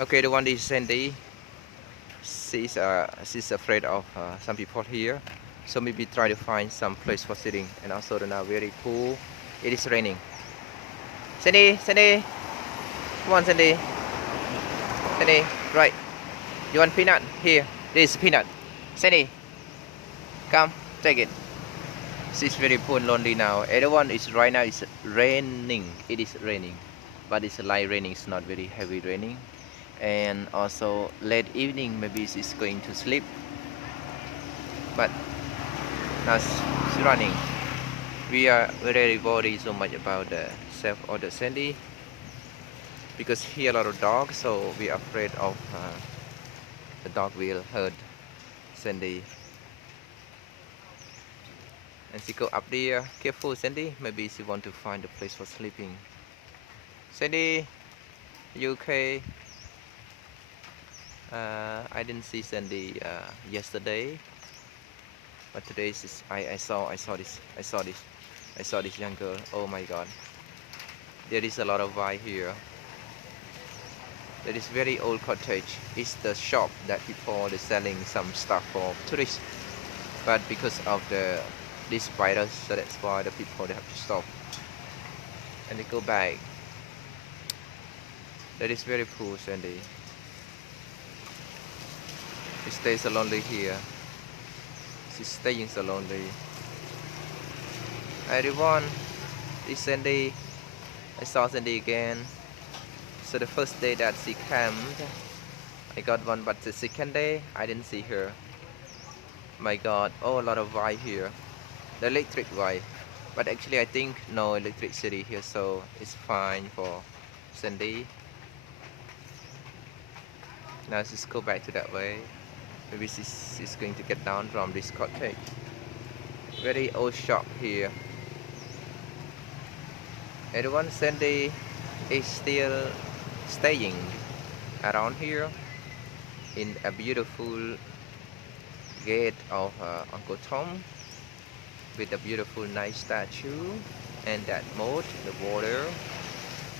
Okay, the one is Sandy. She's afraid of some people here, so maybe try to find some place for sitting. And also the now very cool. It is raining. Sandy, Sandy, come on, Sandy, Sandy, right? You want peanut? Here, this is peanut. Sandy, come, take it. She's very poor and lonely now. Everyone is right now. It's raining. It is raining, but it's light raining. It's not very heavy raining. And also late evening, maybe she's going to sleep. But now she's running. We are very worried so much about the self or the Sandy because here a lot of dogs, so we are afraid of the dog will hurt Sandy. And she go up there. Careful, Sandy. Maybe she want to find a place for sleeping. Sandy, you okay? I didn't see Sandy yesterday, but today I saw this young girl. Oh my God, there is a lot of vibe here. There is very old cottage. It's the shop that people are selling some stuff for tourists, but because of this virus, so that's why the people they have to stop and they go back. That is very poor, Sandy. She stays so lonely here. She's staying so lonely. Everyone, this Sandy. I saw Sandy again. So the first day that she camped, I got one, but the second day I didn't see her. My God, oh, a lot of vibe here. The electric vibe. But actually I think no electricity here, so it's fine for Sandy. Now she's go back to that way. Maybe she's going to get down from this cottage. Very old shop here. Everyone, Sandy is still staying around here in a beautiful gate of Uncle Tom with a beautiful nice statue and that moat, the water,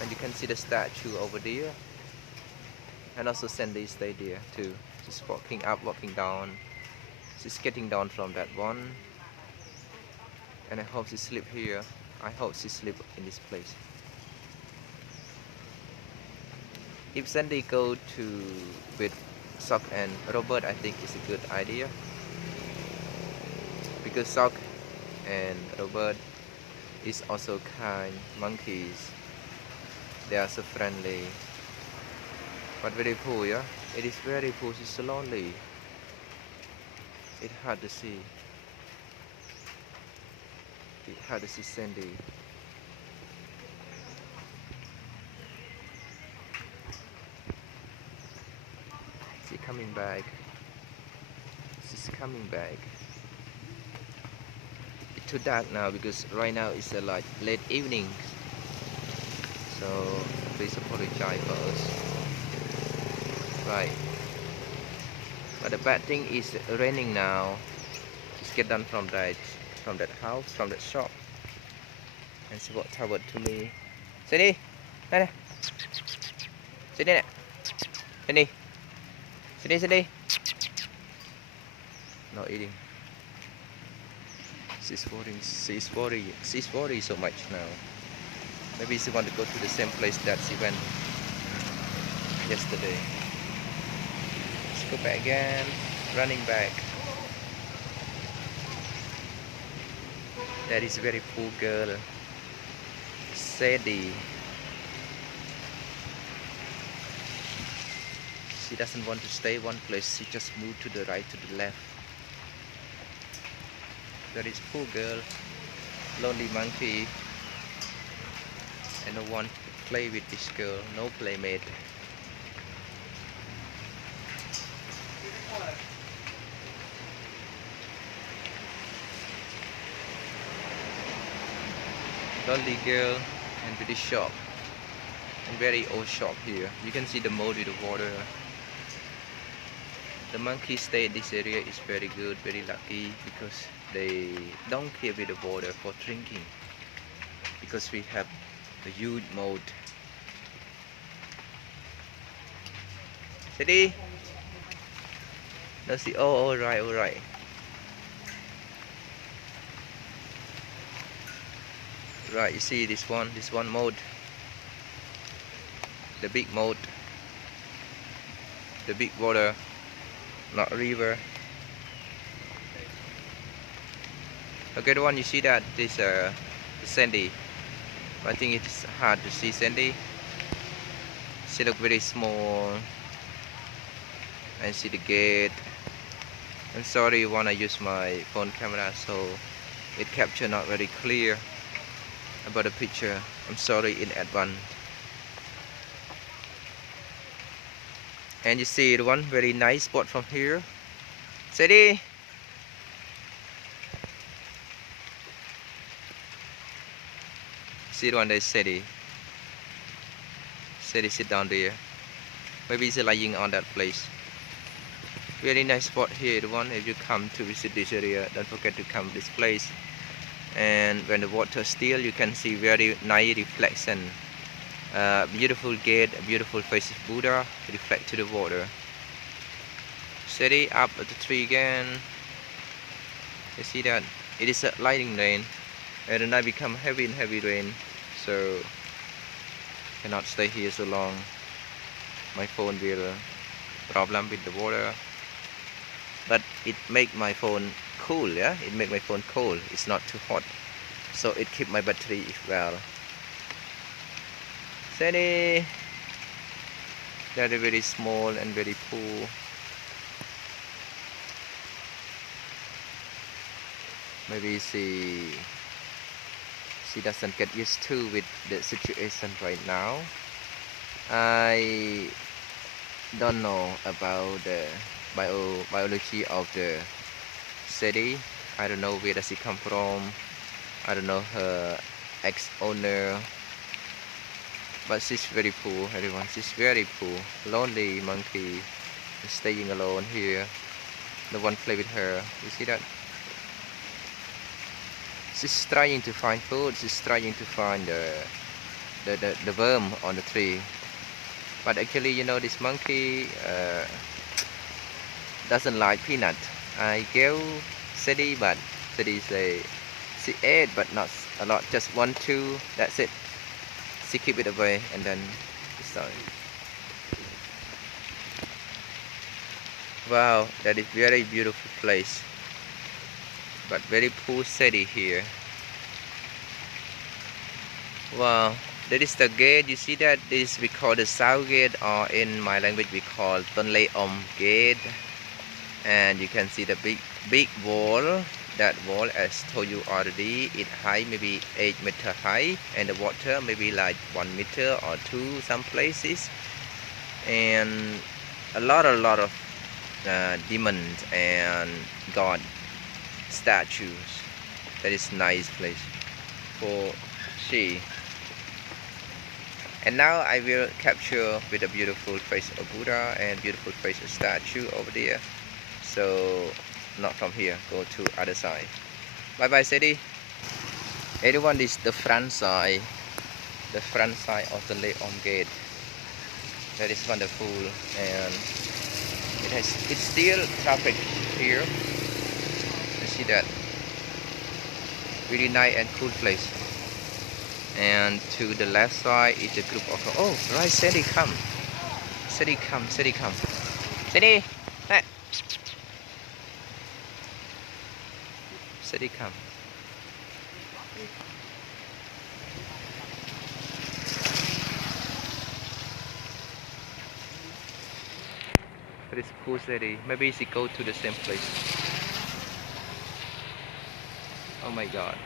and you can see the statue over there. And also Sandy stayed there too. She's walking up, walking down. She's getting down from that one. And I hope she sleep here. I hope she sleep in this place. If Sandy go to with Sock and Robert, I think it's a good idea. Because Sock and Robert is also kind monkeys. They are so friendly. But very poor, yeah? It is very poor, she's so lonely. It's hard to see. It's hard to see Sandy. She's coming back. She's coming back. It's too dark now because right now it's like late evening. So please apologize for us. Right. But the bad thing is raining now. Just get down from that house, from that shop. And she walked toward to me. Sandy, này. Sandy nè. Sandy. Sandy, Sandy. Not eating. She's worried so much now. Maybe she want to go to the same place that she went yesterday. Let's go back again, running back. That is a very poor girl, SADIE. She doesn't want to stay one place, she just moved to the right, to the left. That is poor girl, lonely monkey, and no one to play with this girl, no playmate. Lonely girl and with this shop, and very old shop here. You can see the moat with the water. The monkeys stay in this area is very good, very lucky, because they don't care with the water for drinking, because we have a huge moat. SADIE. No see. Oh, all right, all right. Right, you see this one mode, the big mode, the big water, not river. Okay, the one you see that this sandy. I think it's hard to see sandy. She look very small, and see the gate. I'm sorry when I use my phone camera, so it capture not very clear about the picture. I'm sorry in advance. And you see the one very nice spot from here. SADIE. See the one that is SADIE. SADIE sit down there. Maybe he's lying on that place. Very nice spot here. The one if you come to visit this area, don't forget to come this place. And when the water still, you can see very nice reflection. Beautiful gate, a beautiful face of Buddha reflect to the water. SADIE up at the tree again. You see that it is a lightning rain, and the night become heavy and heavy rain, so cannot stay here so long. My phone will problem with the water, but it make my phone cool. Yeah, it make my phone cool. It's not too hot, so it keep my battery well. SADIE. That is very small and very cool. Maybe she doesn't get used to with the situation right now. I don't know about the biology of the SADIE. I don't know where does it come from. I don't know her ex-owner. But she's very poor, everyone. She's very poor. Lonely monkey, staying alone here. No one play with her. You see that? She's trying to find food. She's trying to find the worm on the tree. But actually, you know, this monkey doesn't like peanut. I gave SADIE, but SADIE say she ate, but not a lot. Just 1, 2. That's it. She keep it away, and then sorry. Wow, that is very beautiful place, but very poor SADIE here. Wow, that is the gate. You see that this we call the south gate, or in my language we call Ton Lay Om gate. And you can see the big wall. That wall, as told you already, it high maybe 8 meter high, and the water maybe like 1 meter or 2 some places, and a lot of demons and god statues. That is nice place for she. And now I will capture with a beautiful face of Buddha and beautiful face of statue over there. So not from here, go to other side. Bye bye SADIE. Everyone, is the front side of the Lake Om gate. That is wonderful, and it's still traffic here. You see that really nice and cool place. And to the left side is a group of right, SADIE come. SADIE come. SADIE, hey. SADIE come. That is cool SADIE. Maybe she go to the same place. Oh my god.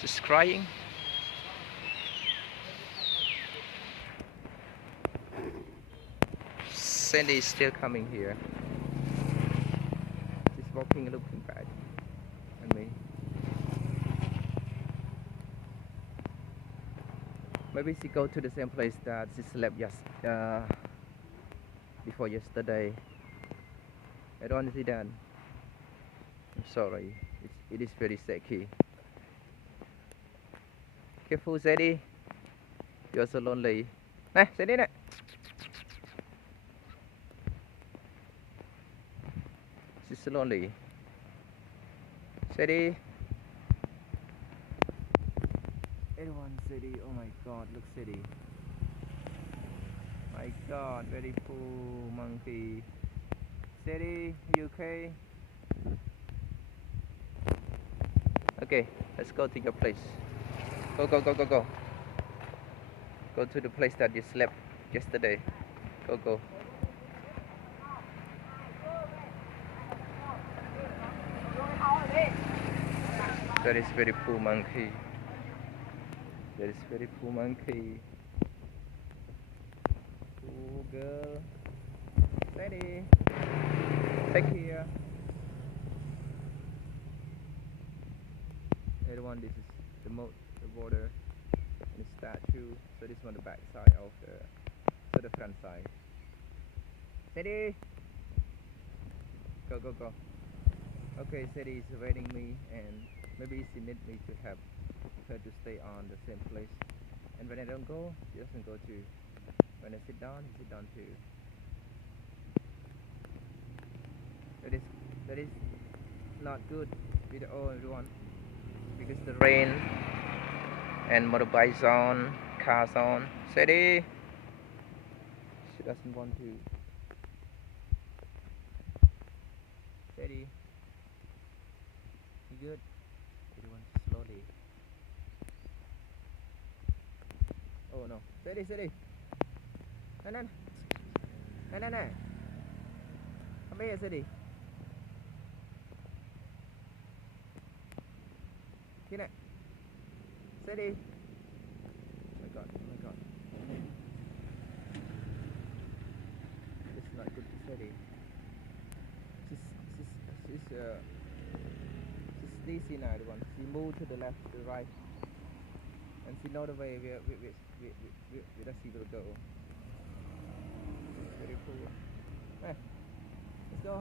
Just crying. SADIE is still coming here. She's walking, looking back at me. Maybe she go to the same place that she slept before yesterday. I don't want to see that. I'm sorry. It is very shaky. Careful, SADIE. You're so lonely. Này, SADIE này. She's lonely. SADIE. Everyone, SADIE. Oh my God, look SADIE. My God, very poor monkey. SADIE, you okay? Okay, let's go to your place. Go, go, go, go, go. Go to the place that you slept yesterday. Go, go. That is very poor monkey. That is very poor monkey. Poor girl. SADIE, take care. Everyone, this is the moat, the water, and the statue. So this is on the back side of the front side. SADIE, go, go, go. Okay, SADIE is waiting me, and maybe she need me to help her to stay on the same place. And when I don't go, she doesn't go too. When I sit down, he sit down too. That is not good with all everyone, because the rain and motorbikes on, cars on. SADIE, she doesn't want to. SADIE, you good? Everyone slowly. Oh no, SADIE, SADIE. Này. Come here, SADIE. Here này. SADIE. Oh my God, oh my God. It's not good to SADIE. She's sleazy now, everyone. She moved to the left, to the right, and she know the way where she will go. It's very cool. Hey, let's go.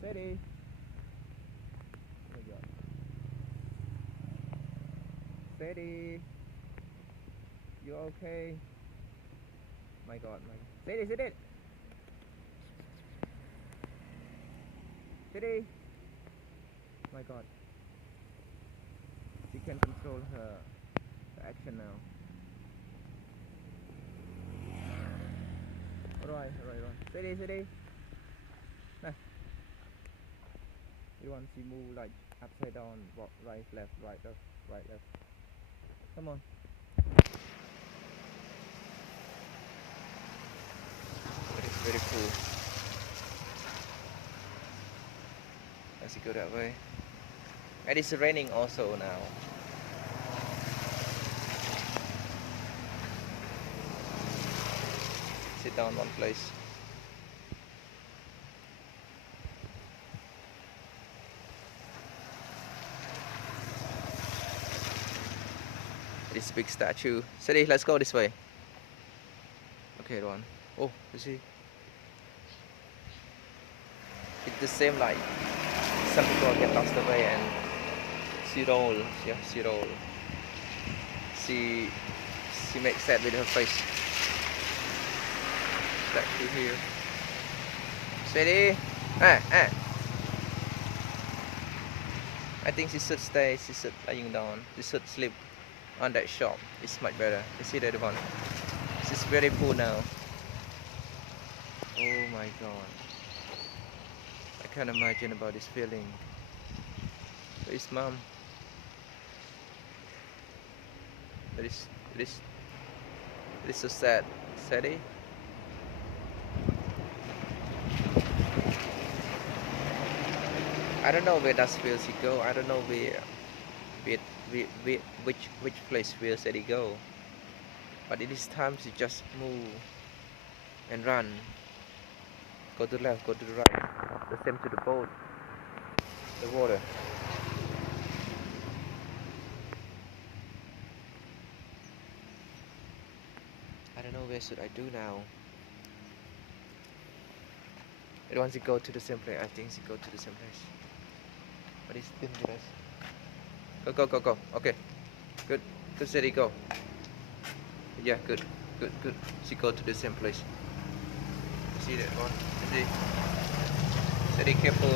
SADIE. Oh my God. SADIE, you okay? My God, SADIE, SADIE. SADIE. My God. She can control her action now. Alright. SADIE. Nah. You want to move like upside down, walk right, left, right, left, right, left. Come on. It's very cool. Let's go that way. And it's raining also now. Sit down one place. This big statue. SADIE, let's go this way. Okay, everyone. Oh, you see? It's the same like some people get lost away, and she roll. Yeah, she roll. She makes sad with her face. Statue here. SADIE, I think she should stay. She should lying down. She should sleep on that shop. It's much better. You see that one? She's very full now. Oh my God. I can't imagine about this feeling. Where is mom? It is so sad. SADIE. I don't know where does will she go. I don't know which place will SADIE go. But it is time to just move and run. Go to the left, go to the right. The same to the boat, the water. I don't know where should I do now. It wants to go to the same place. I think she go to the same place. But it's dangerous. Go. Okay. Good. SADIE, go. Yeah, good, good, good. She go to the same place. You see that one? You see? Steady, careful.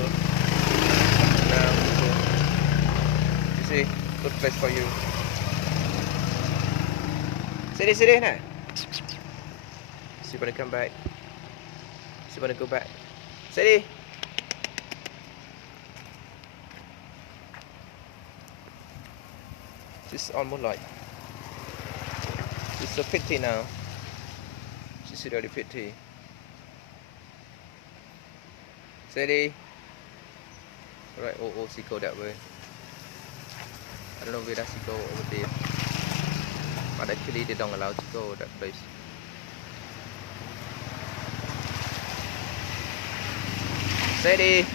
Now, careful. You see? Good place for you. Steady now. She wanna come back. She wanna go back. Steady. She's almost like. She's so pretty now. She's really pretty. Steady. Right, oh, she go that way. I don't know where does she go over there. But actually they don't allow to go that place. Steady.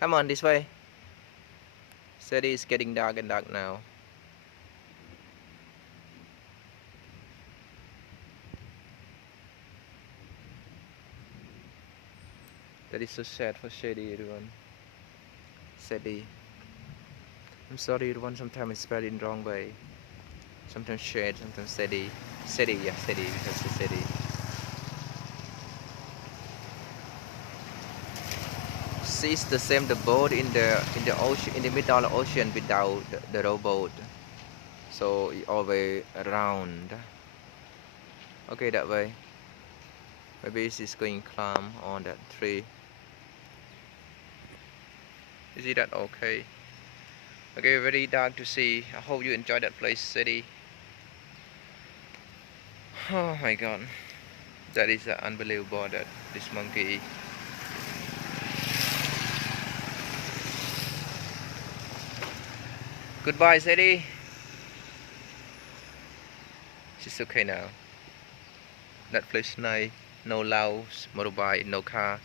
Come on, this way. Steady, is getting dark and dark now. That is so sad for Shady, everyone. Sadie. I'm sorry, everyone. Sometimes it's spelled in the wrong way. Sometimes Shade, sometimes Sadie. Sadie, yeah, Sadie, because it's Sadie. She's the same the boat in the ocean, in the middle of the ocean without the rowboat. So it always around. Okay, that way. Maybe she's going climb on that tree. Is it that okay? Okay, very dark to see. I hope you enjoy that place, Sadie. Oh my god. That is unbelievable that this monkey. Goodbye, Sadie. She's okay now. That place nice. No loud motorbike, no car.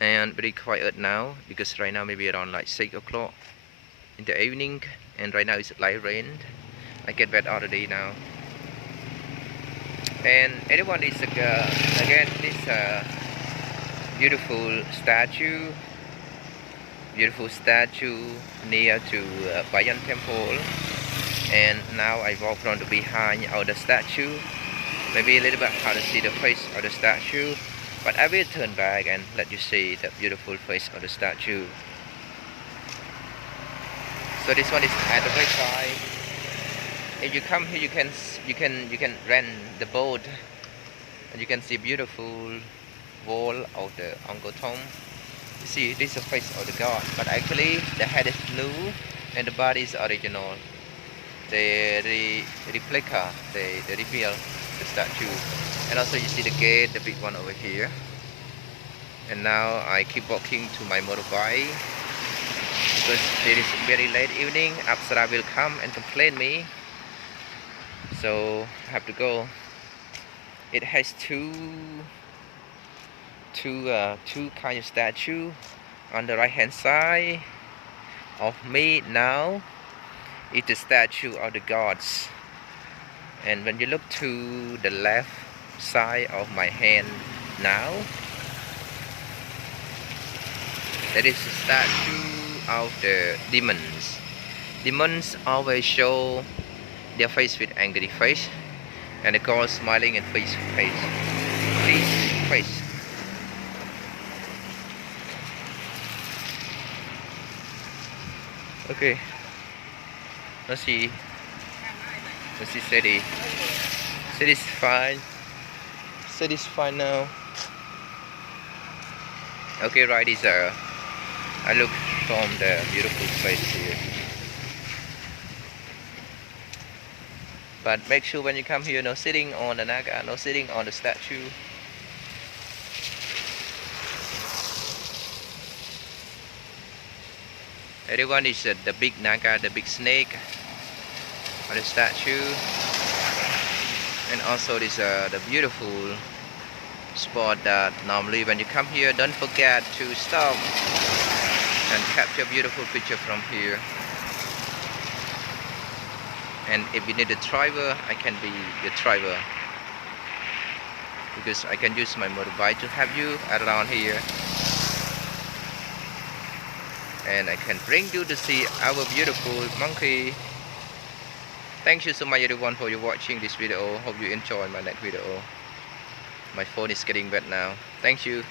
And very quiet now because right now maybe around like 6 o'clock in the evening. And right now it's light rain. I get bed already now. And everyone is again this beautiful statue near to Bayan Temple. And now I walk from the behind of the statue, maybe a little bit hard to see the face of the statue, but I will turn back and let you see the beautiful face of the statue. So this one is at the backside. If you come here, you can rent the boat, and you can see beautiful wall of the Uncle Tom. You see, this is the face of the god, but actually the head is blue and the body is original. They replica, they rebuild the statue. And also you see the gate, the big one over here. And now I keep walking to my motorbike because it is very late evening. Apsara will come and complain me, so I have to go. It has two kind of statue on the right hand side of me now. It's the statue of the gods, and when you look to the left side of my hand now, that is the statue of the demons. Demons always show their face with angry face, and the god smiling and face face. Okay. Let's see Sadie. Sadie's fine. Sadie's fine now. Okay, right, is I look from the beautiful place here. But make sure when you come here, no sitting on the naga, no sitting on the statue. Everyone is the big naga, the big snake on the statue. And also this the beautiful spot that normally when you come here, don't forget to stop and capture beautiful picture from here. And if you need a driver, I can be your driver, because I can use my motorbike to have you around here. and I can bring you to see our beautiful monkey. Thank you so much everyone for your watching this video. Hope you enjoy my next video. My phone is getting wet now. Thank you.